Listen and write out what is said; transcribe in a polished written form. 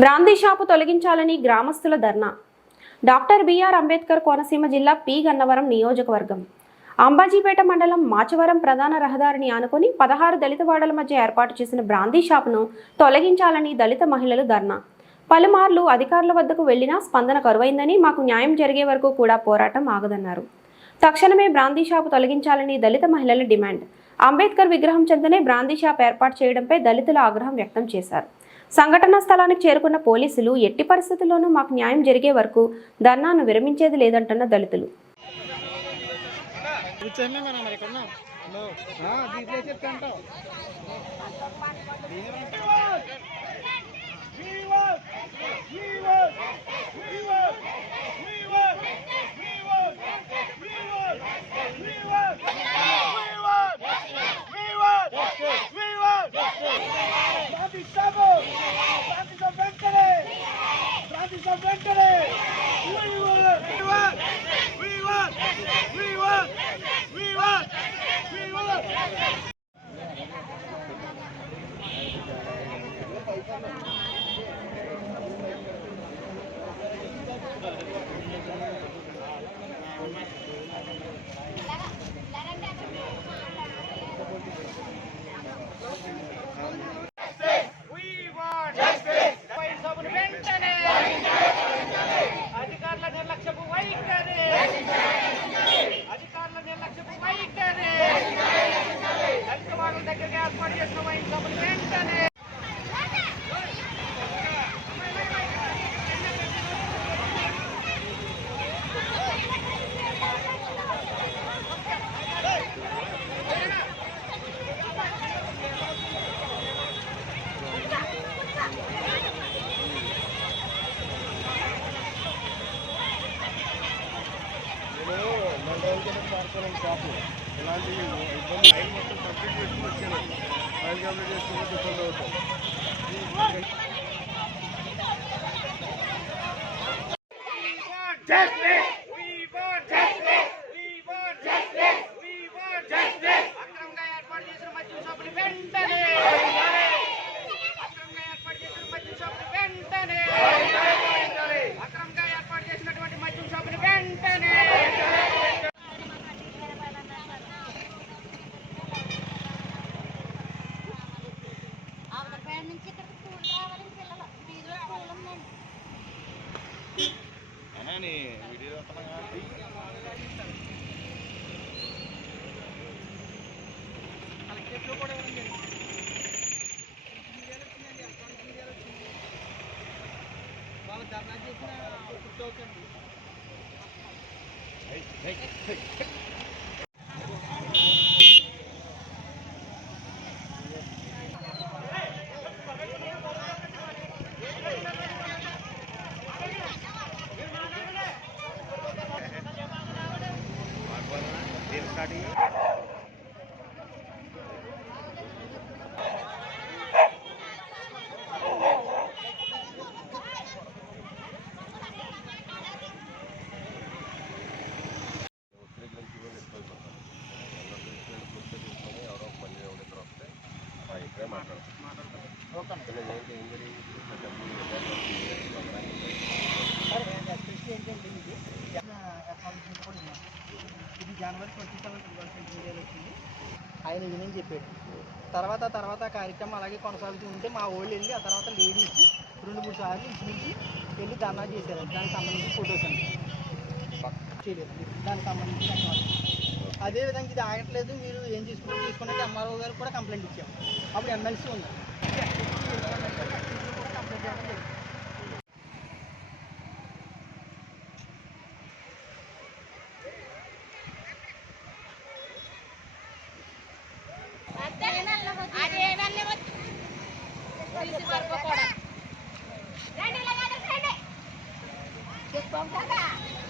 Brandy shop తొలగించాలని గ్రామస్తుల ధర్నా. Doctor BR Ambedkar Konaseema జిల్లా పి గన్నవరం నియోజకవర్గం అంబాజీపేట మండలం మాచవరం ప్రధాన రహదారిని ఆనుకొని 16 దళిత వాడల మధ్య ఏర్పాటు చేసిన బ్రాందీ షాపును తొలగించాలని దళిత మహిళలు ధర్నా. పలుమార్లు అధికారుల వద్దకు వెళ్లినా స్పందన కరువైందని, మాకు న్యాయం జరిగే వరకు కూడా పోరాటం ఆగదన్నారు. తక్షణమే బ్రాందీ షాపు తొలగించాలని దళిత మహిళల డిమాండ్. అంబేద్కర్ విగ్రహం చెంతనే బ్రాందీ షాప్ ఏర్పాటు చేయడంపై దళితులు ఆగ్రహం వ్యక్తం చేశారు. సంఘటనా స్థలానికి చేరుకున్న పోలీసులు ఎట్టి పరిస్థితుల్లోనూ మాకు న్యాయం జరిగే వరకు ధర్నాను విరమించేది లేదంటున్న దళితులు. షాపు ఇలాంటి ఇబ్బంది ఫైల్ మొత్తం కంప్లీట్ చేసుకుని వచ్చాను. ఫైల్ కంప్లీట్ చేసుకుంటే ఇబ్బంది అవుతాం. వీడియో వాళ్ళు ధర్నా చేసిన ఇది జనవరి 27 వచ్చింది. ఆయన ఈయనని చెప్పాడు. తర్వాత కార్యక్రమం అలాగే కొనసాగుతూ ఉంటే మా వాళ్ళు వెళ్ళి ఆ తర్వాత లేడీస్ 2-3 సార్లు ఇంచుమించి వెళ్ళి ధర్నా చేశారు. దానికి సంబంధించి ఫొటోస్ అండి చేయలేదు. దానికి సంబంధించి అదేవిధంగా ఇది ఆగట్లేదు, మీరు ఏం తీసుకున్నట్టు ఎంఆర్ఓ గారు కూడా కంప్లైంట్ ఇచ్చాము. అప్పుడు ఎమ్మెల్సీ ఉంది కంప్లైంట్ చేయడం లేదు. Jangan